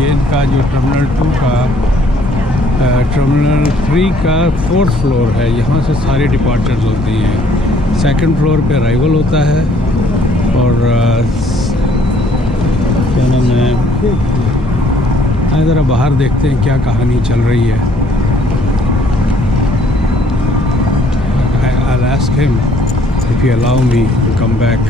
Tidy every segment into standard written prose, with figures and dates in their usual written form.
ये इनका जो टर्मिनल 3 का 4th फ्लोर है। यहाँ से सारी डिपार्चर्स होती हैं। सेकंड फ्लोर पे अराइवल होता है और क्या नाम है, आए ज़रा बाहर देखते हैं क्या कहानी चल रही है। I'll ask him if he allow me to come back.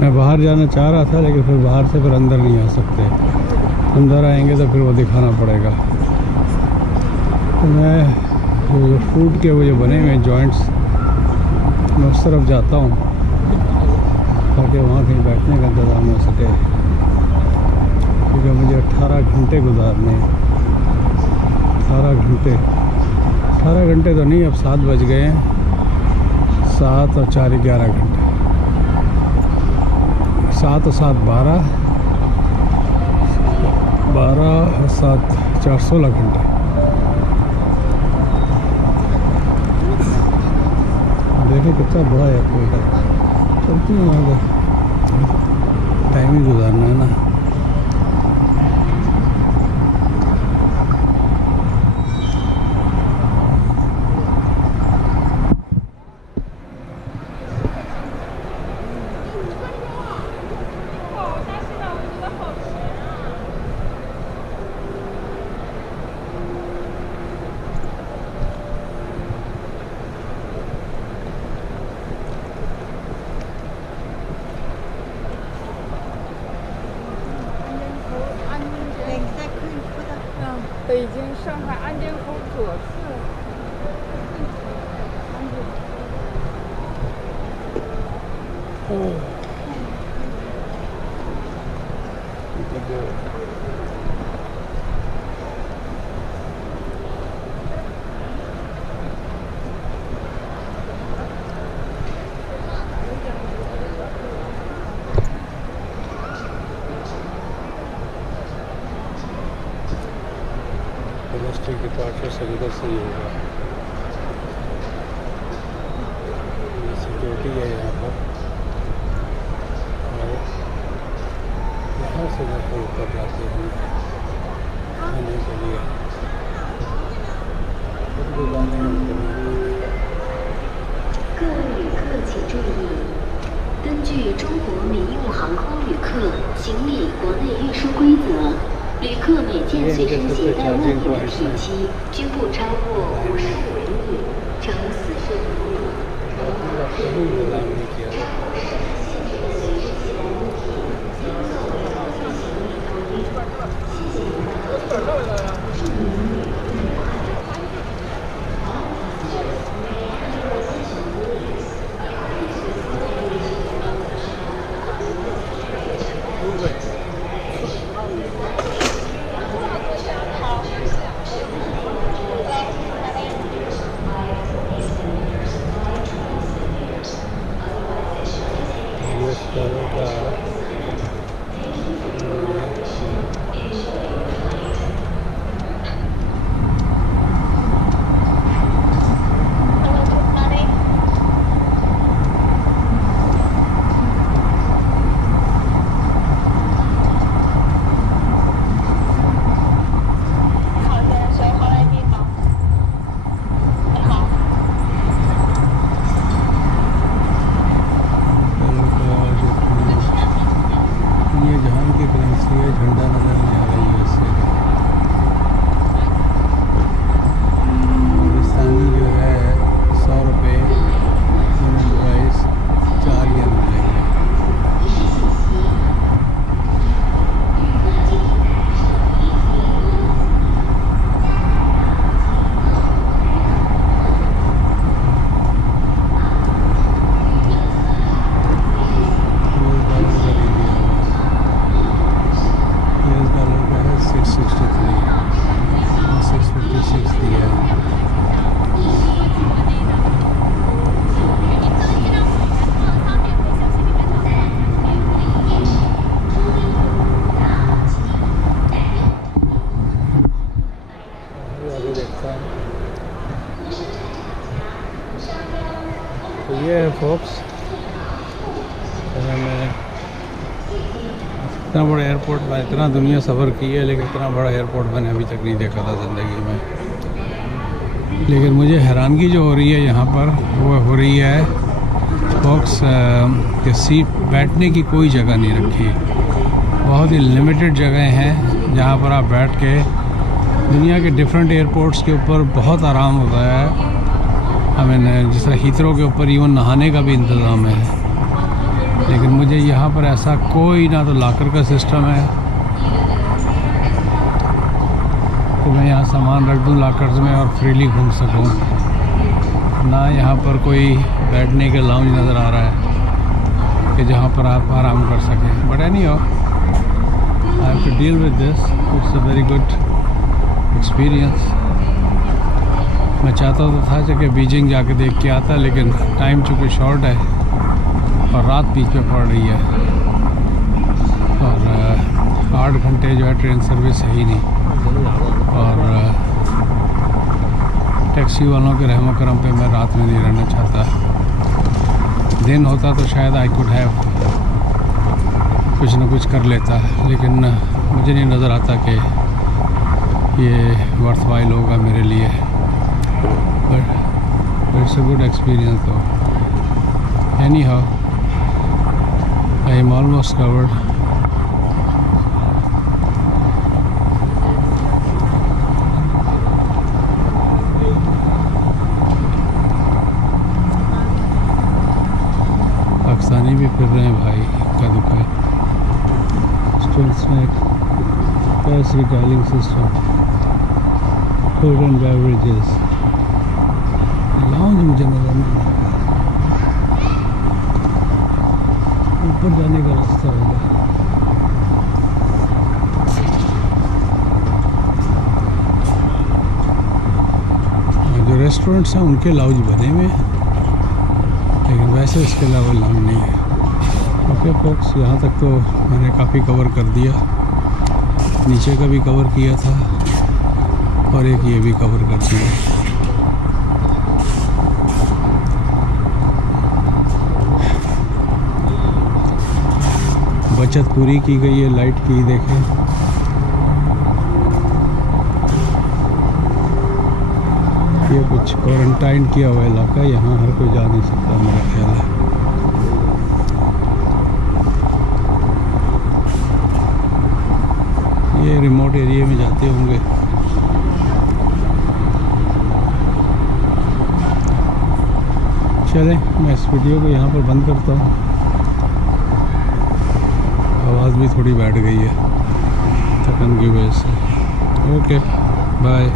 मैं बाहर जाना चाह रहा था लेकिन फिर बाहर से फिर अंदर नहीं आ सकते। अंदर आएंगे तो फिर वो दिखाना पड़ेगा। तो मैं जो फूड के वो जो बने हुए जॉइंट्स, मैं उस तरफ जाता हूँ ताकि वहाँ कहीं बैठने का इंतज़ाम हो सके, क्योंकि मुझे 18 घंटे गुजारने हैं। 18 घंटे तो नहीं, अब 7 बज गए हैं। 7 और 4 11 घंटे, 7 और 7 12, 12 और 7 4 16 घंटे। देखिए कितना बड़ा एयरपोर्ट है। चलते हैं वहाँ का टाइम ही गुजारना है ना। डोमेस्टिक डिपार्चर से उधर से ही होगा। सिक्योरिटी है यहाँ पर, और यहाँ से घर ऊपर जाते हैं खाने के लिए। 各位旅客请注意，根据中国民用航空旅客行李国内运输规则，旅客每件随身携带物品的体积均不超过55厘米，呈死色不入。ये है फोक्स, मैं इतना बड़ा एयरपोर्ट, में इतना दुनिया सफ़र की है लेकिन इतना बड़ा एयरपोर्ट मैंने अभी तक नहीं देखा था ज़िंदगी में। लेकिन मुझे हैरानगी जो हो रही है यहाँ पर वो हो रही है फोक्स के सीट बैठने की कोई जगह नहीं रखी। बहुत ही लिमिटेड जगह हैं जहाँ पर आप बैठ के दुनिया के डिफरेंट एयरपोर्ट्स के ऊपर बहुत आराम होता है। हमें जिस तरह हीथ्रो के ऊपर इवन नहाने का भी इंतज़ाम है, लेकिन मुझे यहाँ पर ऐसा कोई ना तो लॉकर का सिस्टम है कि मैं यहाँ सामान रख दूँ लॉकर्स में और फ्रीली घूम सकूँ, ना यहाँ पर कोई बैठने के लाउंज नज़र आ रहा है कि जहाँ पर आप आराम कर सकें। But anyhow I have to deal with this, it's a very good experience. मैं चाहता तो था कि बीजिंग जाके देख के आता, लेकिन टाइम चूँकि शॉर्ट है और रात बीच में पड़ रही है और 8 घंटे जो है ट्रेन सर्विस है ही नहीं, और टैक्सी वालों के रहमो करम पे मैं रात में नहीं रहना चाहता। दिन होता तो शायद आई कुड हैव कुछ ना कुछ कर लेता, लेकिन मुझे नहीं नज़र आता कि ये वर्थवाइल होगा मेरे लिए। But it's a good experience though. Anyhow, I am almost covered. Pakistani भी फिर रहे हैं भाई, इक्का दुक्का। Still snack, cash regaling system, food and beverages, lounge मुझे नजर नहीं आ रहा। ऊपर जाने का रास्ता होगा। जो रेस्टोरेंट्स हैं उनके लाउंज बने हुए हैं, लेकिन वैसे इसके अलावा लाउंज नहीं है। ओके फोक्स, यहाँ तक तो मैंने काफ़ी कवर कर दिया, नीचे का भी कवर किया था और एक ये भी कवर कर दिया। बचत पूरी की गई है लाइट की, देखें। ये कुछ क्वारंटाइन किया हुआ इलाका है, यहाँ हर कोई जा नहीं सकता मेरा ख्याल है। ये रिमोट एरिया में जाते होंगे। चलें, मैं इस वीडियो को यहाँ पर बंद करता हूँ, आवाज़ भी थोड़ी बैठ गई है थकन की वजह से। Okay, bye.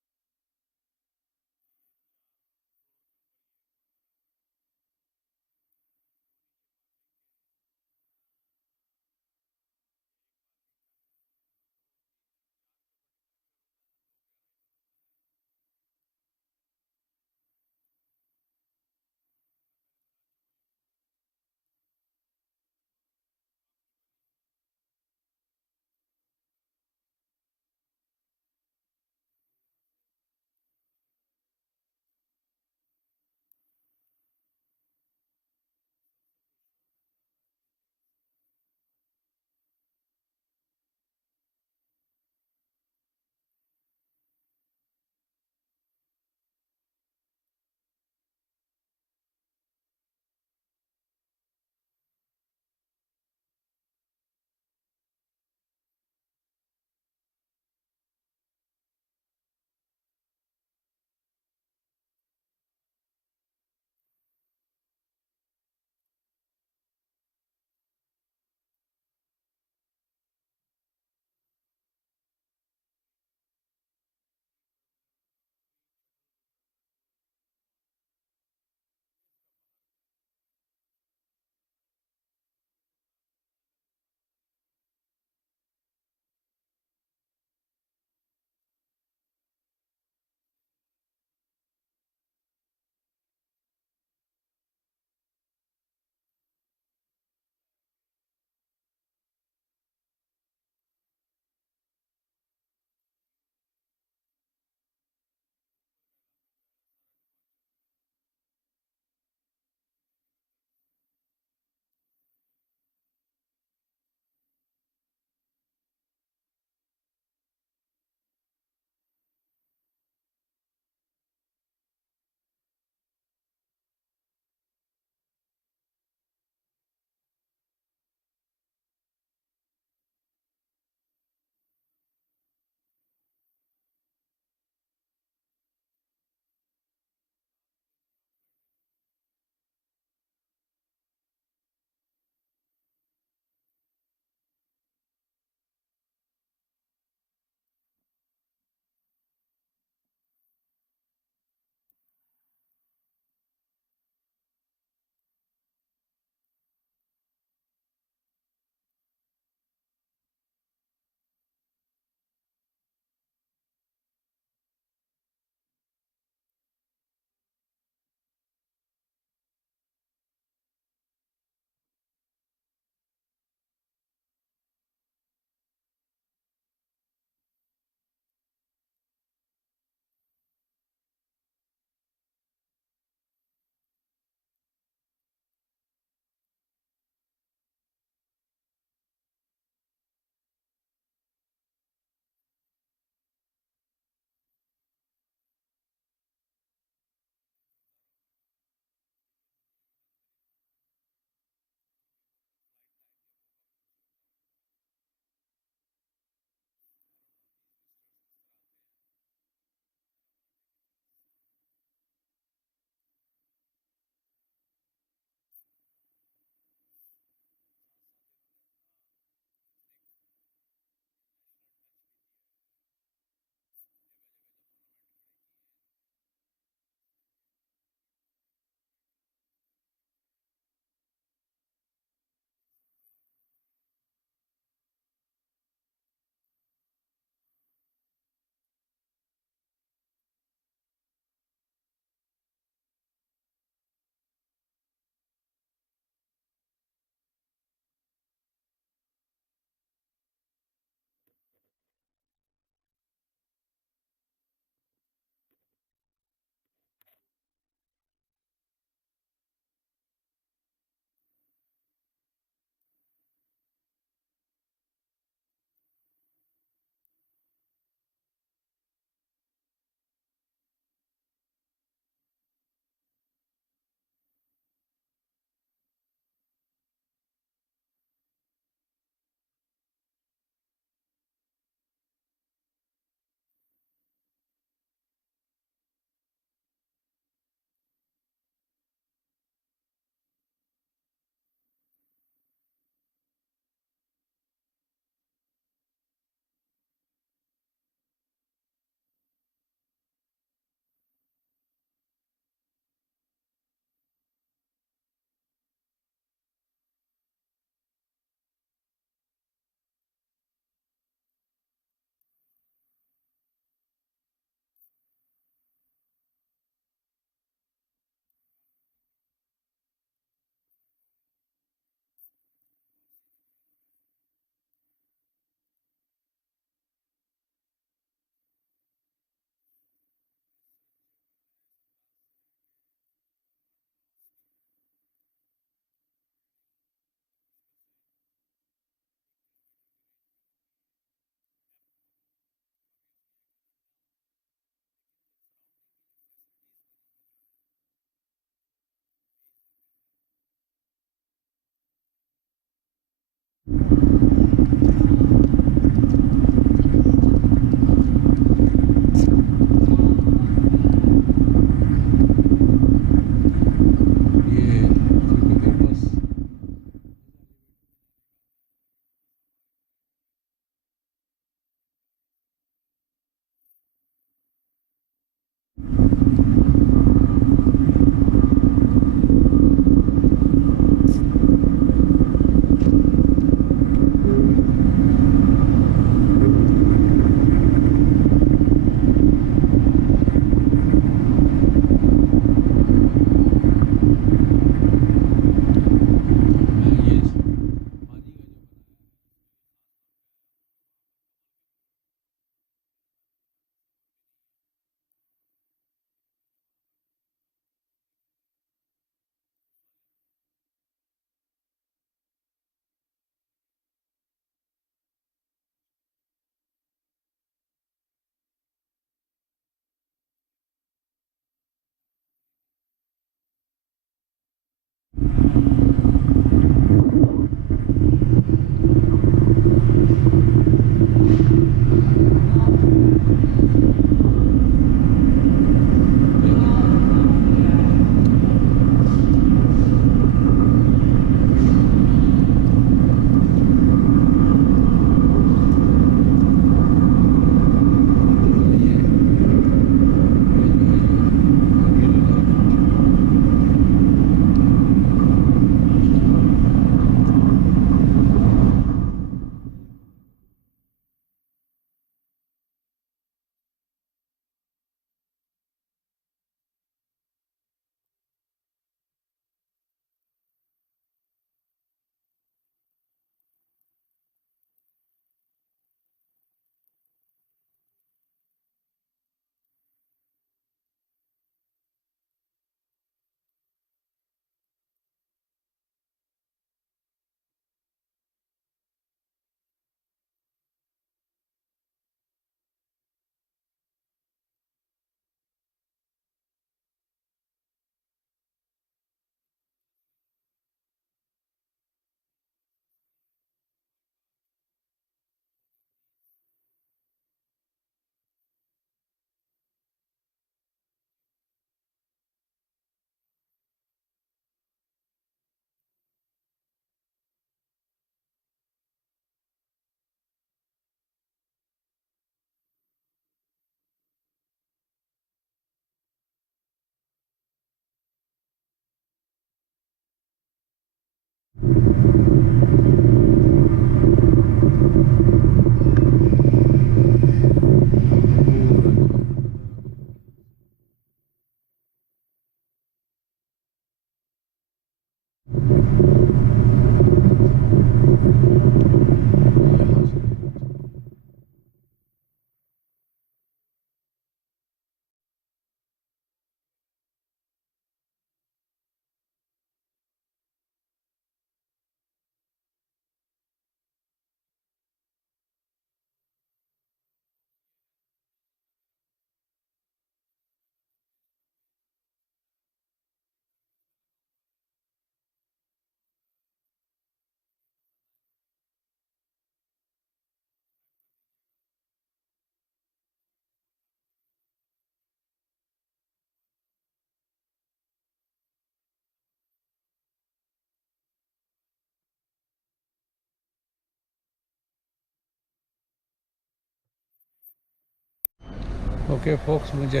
ओके फोक्स, मुझे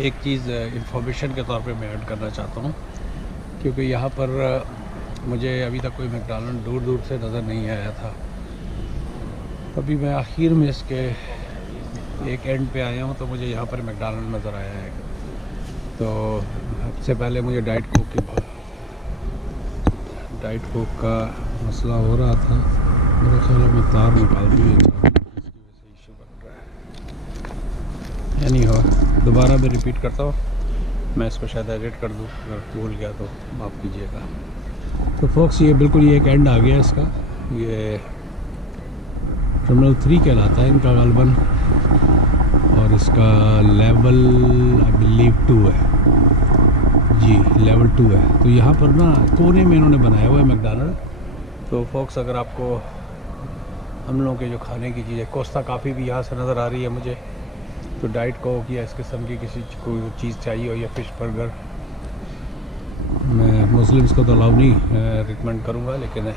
एक चीज़ इंफॉर्मेशन के तौर पे मैं ऐड करना चाहता हूँ, क्योंकि यहाँ पर मुझे अभी तक कोई मैकडॉनल्ड दूर दूर से नज़र नहीं आया था। अभी मैं आखिर में इसके एक एंड पे आया हूँ तो मुझे यहाँ पर मैकडॉनल्ड नज़र आया है। तो सबसे पहले मुझे डाइट कोक का मसला हो रहा था। मेरे ख्याल में तार निकाल दी है, इसकी वजह से इशू बन रहा है। यानी हो दोबारा मैं रिपीट करता हूँ, मैं इसको शायद एडिट कर दूँ, अगर भूल गया तो माफ़ कीजिएगा। तो फोक्स, ये बिल्कुल ये एक एंड आ गया इसका। ये टर्मिनल 3 कहलाता है इनका गालबन, और इसका लेवल आई बिलीव 2 है जी, लेवल 2 है। तो यहाँ पर ना कोने में इन्होंने बनाया हुआ है मैकडॉनल्ड। तो फोक्स, अगर आपको हम लोगों के जो खाने की चीज़ें, कोस्ता काफ़ी भी यहाँ से नज़र आ रही है मुझे, तो डाइट कोक या इस किस्म की किसी कोई चीज़ चाहिए हो, या फ़िश बर्गर, मैं मुस्लिम्स को तो अलाउ नहीं रिकमेंड करूँगा, लेकिन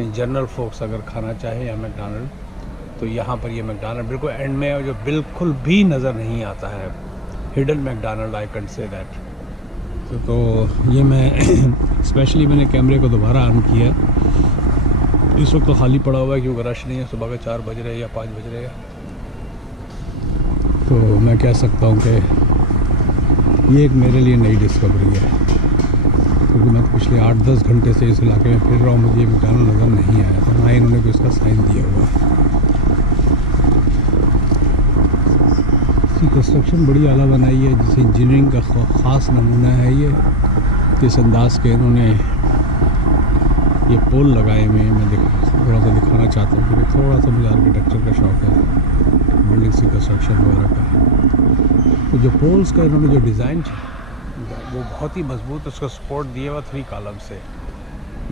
इन जनरल फोक्स अगर खाना चाहे या मैकडॉनल्ड, तो यहाँ पर ये मैकडॉनल्ड बिल्कुल एंड में है, जो बिल्कुल भी नज़र नहीं आता है। Hidden McDonald, I can say that. तो ये मैं स्पेशली मैंने कैमरे को दोबारा ऑन किया। इस वक्त तो खाली पड़ा हुआ है क्योंकि रश नहीं है, सुबह के 4 बज रहे हैं या 5 बज रहे हैं। तो मैं कह सकता हूँ कि ये एक मेरे लिए नई डिस्कवरी है, क्योंकि मैं पिछले 8-10 घंटे से इस इलाके में फिर रहा हूँ, मुझे मैकडॉनल्ड नज़र नहीं आया था, ना ही इन्होंने कोई इसका साइन दिया हुआ है। इसकी कंस्ट्रक्शन बड़ी आला बनाई है, जिसे इंजीनियरिंग का ख़ास नमूना है ये। किस अंदाज के इन्होंने ये पोल लगाए हुए हैं, मैं थोड़ा सा दिखाना चाहता हूँ, क्योंकि थोड़ा सा मुझे आर्किटेक्चर का शौक़ है, बिल्डिंग्स की कंस्ट्रक्शन वगैरह का। तो जो पोल्स का इन्होंने जो वो बहुत ही मजबूत उसको सपोर्ट दिया हुआ 3 कॉलम से,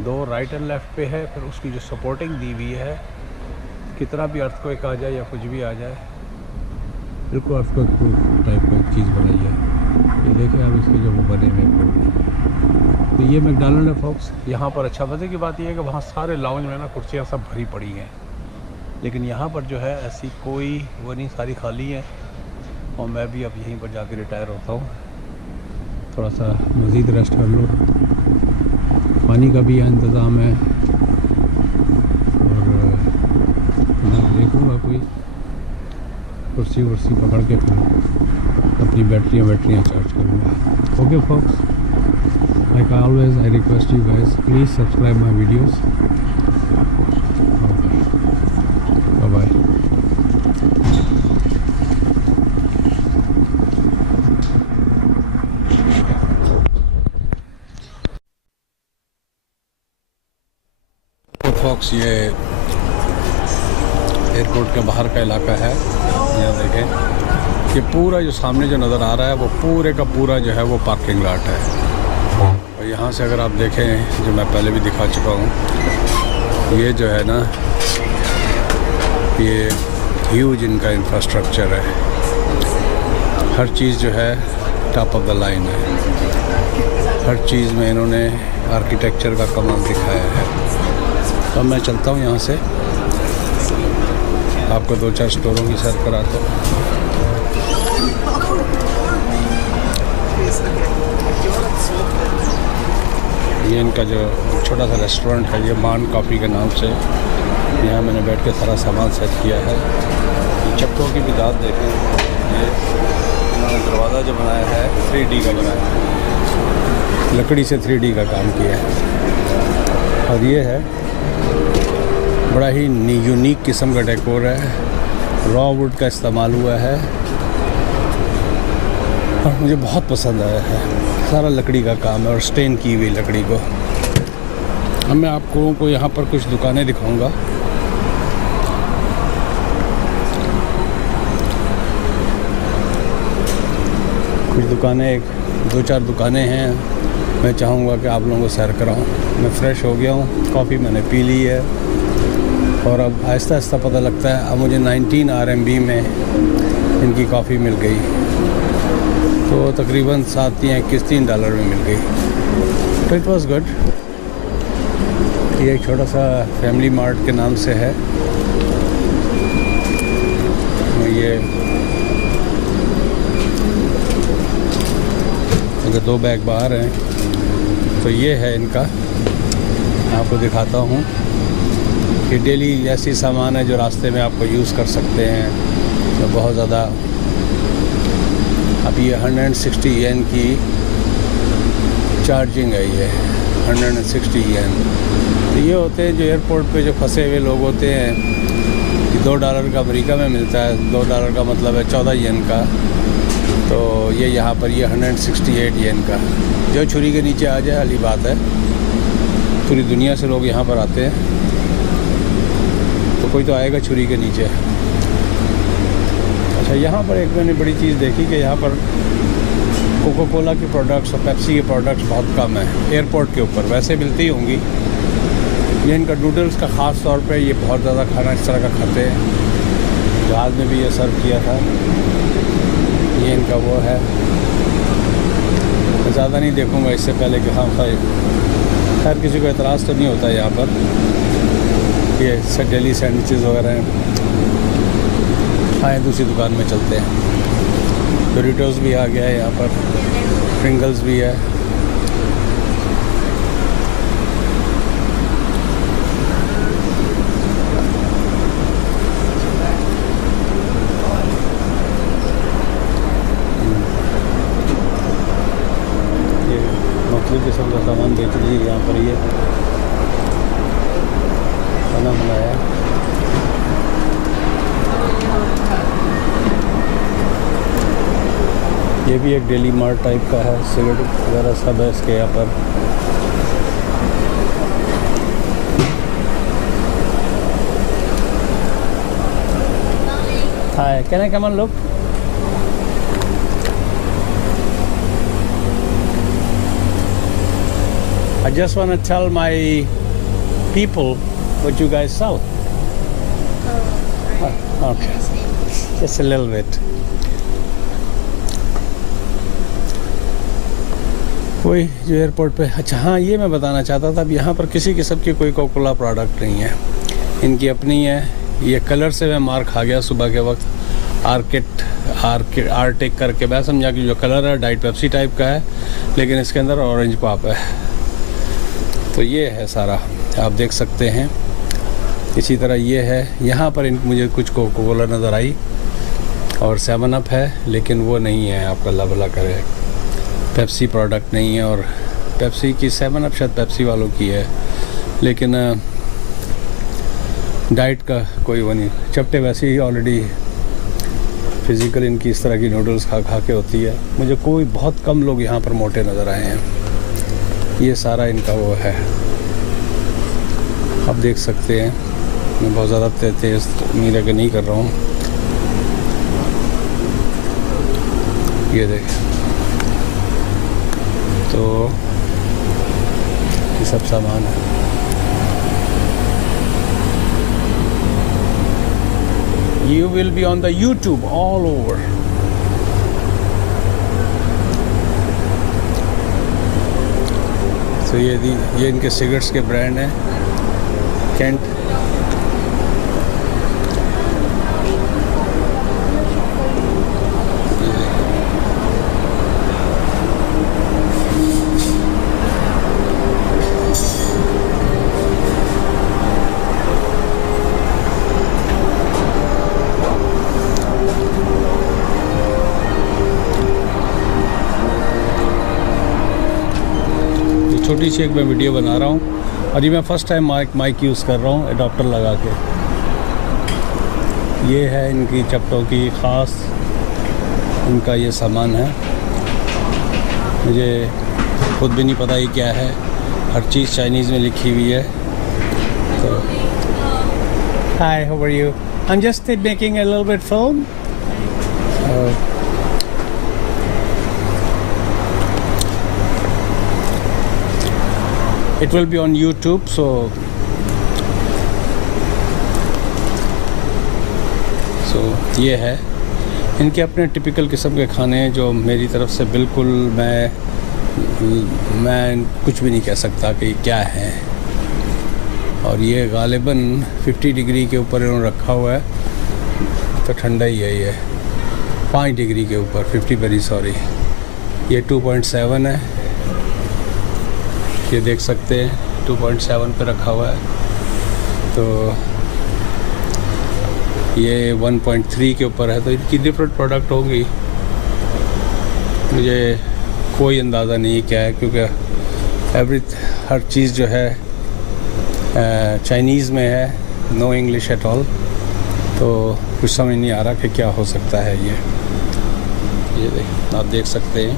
2 राइट एंड लेफ़्ट पे है। फिर उसकी जो सपोर्टिंग दी हुई है, कितना भी अर्थक्वेक आ जाए या कुछ भी आ जाए, बिल्कुल अर्थक्वेक प्रूफ टाइप का चीज़ बनाई है। ये देखिए आप इसके जो वो बने हुए हैं। तो ये मैकडॉनल्ड है फॉक्स। यहाँ पर अच्छा मज़े की बात यह है कि वहाँ सारे लाउंज में ना कुर्सियाँ सब भरी पड़ी हैं, लेकिन यहाँ पर जो है ऐसी कोई वो नहीं, सारी खाली है। और मैं भी अब यहीं पर जाके रिटायर होता हूँ, थोड़ा सा मज़ीद रेस्ट कर लो। पानी का भी यहाँ इंतज़ाम है, और मैं देखूँगा कोई कुर्सी वुर्सी पकड़ के फिर अपनी बैटरियाँ चार्ज करूँगा। Okay Fox, like always I request you guys, please subscribe my videos. Bye bye. Fox ये एयरपोर्ट के बाहर का इलाका है। यहाँ देखें, ये पूरा जो सामने जो नज़र आ रहा है वो पूरे का पूरा जो है वो पार्किंग लॉट है। और यहाँ से अगर आप देखें, जो मैं पहले भी दिखा चुका हूँ, ये जो है ना, ये ह्यूज इनका इंफ्रास्ट्रक्चर है। हर चीज़ जो है टॉप ऑफ द लाइन है। हर चीज़ में इन्होंने आर्किटेक्चर का कमाल दिखाया है। तो मैं चलता हूँ यहाँ से, आपको 2-4 स्टोरों की सैर कराता हूँ। ये इनका जो छोटा सा रेस्टोरेंट है, ये मान कॉफ़ी के नाम से, यहाँ मैंने बैठ के सारा सामान सेट किया है। ये चक्कों की भी दाद देखें, ये इन्होंने दरवाज़ा जो बनाया है 3D का बनाया है, लकड़ी से 3D का काम किया है। और ये है बड़ा ही यूनिक किस्म का डेकोर है, रॉ वुड का इस्तेमाल हुआ है और मुझे बहुत पसंद आया है। सारा लकड़ी का काम है और स्टेन की हुई लकड़ी को। अब मैं आपको यहाँ पर कुछ दुकानें दिखाऊंगा। कुछ दुकानें, 2-4 दुकानें हैं, मैं चाहूँगा कि आप लोगों को सैर कराऊँ। मैं फ़्रेश हो गया हूँ, कॉफ़ी मैंने पी ली है और अब आहिस्ता आहिस्ता पता लगता है। अब मुझे 19 RMB में इनकी कॉफ़ी मिल गई, तो तकरीबन 7 या 21 $3 में मिल गई। तो इट वॉज़ गुड। ये एक छोटा सा फैमिली मार्ट के नाम से है। ये अगर 2 बैग बाहर हैं तो ये है इनका, आपको दिखाता हूँ। ये डेली ऐसी सामान है जो रास्ते में आपको यूज़ कर सकते हैं, तो बहुत ज़्यादा। अब ये 160 येन की चार्जिंग है, ये 160 येन। तो ये होते हैं जो एयरपोर्ट पे जो फंसे हुए लोग होते हैं कि $2 का अमेरिका में मिलता है, $2 का मतलब है 14 येन का। तो ये यहाँ पर ये 168 येन का, जो छुरी के नीचे आ जाए वाली बात है। पूरी दुनिया से लोग यहाँ पर आते हैं, तो कोई तो आएगा छुरी के नीचे। अच्छा, यहाँ पर एक मैंने बड़ी चीज़ देखी कि यहाँ पर कोका कोला के प्रोडक्ट्स और पेप्सी के प्रोडक्ट्स बहुत कम है एयरपोर्ट के ऊपर। वैसे मिलती होंगी। ये इनका नूडल्स का ख़ास तौर पे ये बहुत ज़्यादा खाना इस तरह का खाते हैं। जहाज़ में भी ये सर्व किया था। ये इनका वो है, मैं ज़्यादा नहीं देखूँगा इससे पहले कि हाँ खाए। खैर किसी को एतराज़ तो नहीं होता है यहाँ पर। ये डेली सैंडविचेस वगैरह हैं। खाएँ, दूसरी दुकान में चलते हैं। डोरिटोस भी आ गया है यहाँ पर, प्रिंगल्स भी है। ये मुख्तलिफ किस्म का सामान बेच रही है यहाँ पर। ये खाना बनाया, ये भी एक डेली मार्ट टाइप का है। सिगरेट वगैरह सब है इसके यहाँ पर। Hi, can I come on look? I just want to tell my people what you guys sell. Okay, just a little bit. कोई जो एयरपोर्ट पे, अच्छा हाँ ये मैं बताना चाहता था, अब यहाँ पर किसी किस्म की कोई कोकोला प्रोडक्ट नहीं है, इनकी अपनी है। ये कलर से मैं मार खा गया सुबह के वक्त, आर्टिक करके, मैं समझा कि जो कलर है डाइट पेप्सी टाइप का है, लेकिन इसके अंदर ऑरेंज पॉप है। तो ये है सारा, आप देख सकते हैं। इसी तरह ये है, यहाँ पर मुझे कुछ कोकोला नज़र आई और 7 अप है, लेकिन वो नहीं है, आपका अल्लाह भला करे, पेप्सी प्रोडक्ट नहीं है। और पेप्सी की 7 अप शायद पेप्सी वालों की है, लेकिन डाइट का कोई वो नहीं। चपटे वैसे ही ऑलरेडी फिज़िकल इनकी इस तरह की नूडल्स खा खा के होती है। मुझे कोई बहुत कम लोग यहाँ पर मोटे नज़र आए हैं। ये सारा इनका वो है, आप देख सकते हैं। मैं बहुत ज़्यादा तेज़ मीरा के नहीं कर रहा हूँ। ये देख, तो ये सब सामान है। You will be on the YouTube all over. तो ये इनके सिगरेट्स के ब्रांड हैं, कैंट। छोटी सी एक मैं वीडियो बना रहा हूँ और ये मैं फ़र्स्ट टाइम माइक यूज़ कर रहा हूँ एडाप्टर लगा के। ये है इनकी चपटों की ख़ास, इनका ये सामान है। मुझे खुद भी नहीं पता ये क्या है, हर चीज़ चाइनीज़ में लिखी हुई है। तो hi, how are you? I am just making a little bit film. It will be on YouTube, so ये है इनके अपने टिपिकल किस्म के खाने हैं, जो मेरी तरफ से बिल्कुल मैं कुछ भी नहीं कह सकता कि क्या है। और ये गालिबन 50 डिग्री के ऊपर इन्होंने रखा हुआ है, तो ठंडा ही है। ये 5 डिग्री के ऊपर, 50 वेरी सॉरी। ये 2.7 है, ये देख सकते हैं 2.7 पे रखा हुआ है। तो ये 1.3 के ऊपर है, तो इनकी डिफरेंट प्रोडक्ट होंगी। मुझे कोई अंदाज़ा नहीं क्या है, क्योंकि हर चीज़ जो है चाइनीज़ में है, नो इंग्लिश एट ऑल। तो कुछ समझ नहीं आ रहा कि क्या हो सकता है। ये आप देख सकते हैं।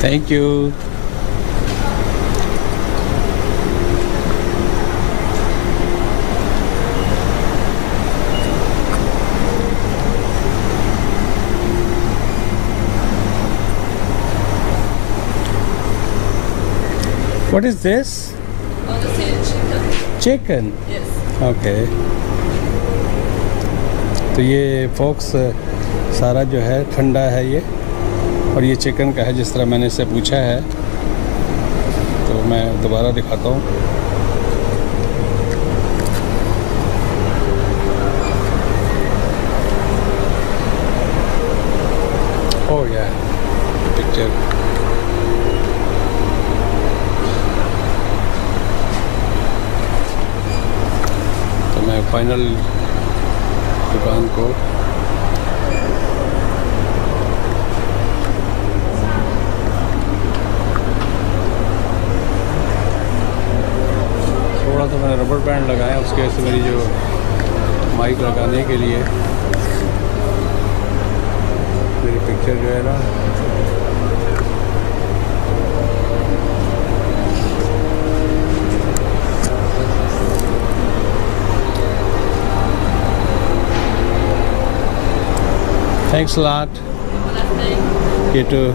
Thank you. What is this? Oh, this is chicken. Chicken. Yes. Okay. तो ये फोक्स सारा जो है ठंडा है ये, और ये चिकन का है जिस तरह मैंने इससे पूछा है। तो मैं दोबारा दिखाता हूँ। ओह या पिक्चर। तो मैं फाइनल दुकान को तो मैंने रबर बैंड लगाया, उसके वजह से मेरी जो माइक लगाने के लिए मेरी पिक्चर जो है ना Thanks a lot. You too.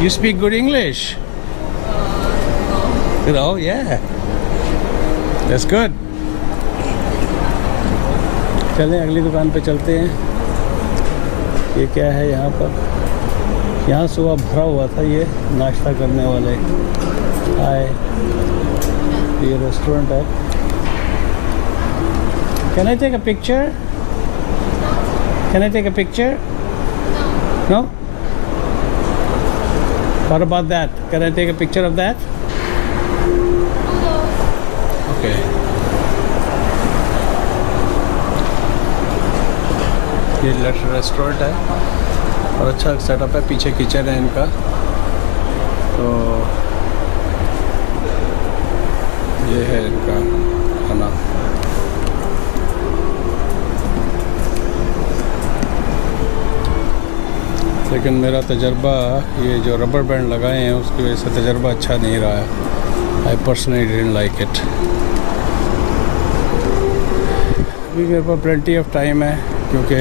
You speak good English? You know, yeah. That's good. चलें अगली दुकान पे चलते हैं। ये क्या है यहाँ पर? यहाँ सुबह भरा हुआ था ये नाश्ता करने वाले। हाय, ये रेस्टोरेंट है। Can I take a picture? Can I take a picture? No? What about that? Can I take a picture of that? Okay. ये रेस्टोरेंट है और अच्छा सेटअप है, पीछे किचन है इनका। तो ये है इनका खाना। लेकिन मेरा तजर्बा, ये जो रबर बैंड लगाए हैं उसकी वजह से तजर्बा अच्छा नहीं रहा है। I personally didn't like it. अभी मेरे पास प्लेंटी ऑफ टाइम है क्योंकि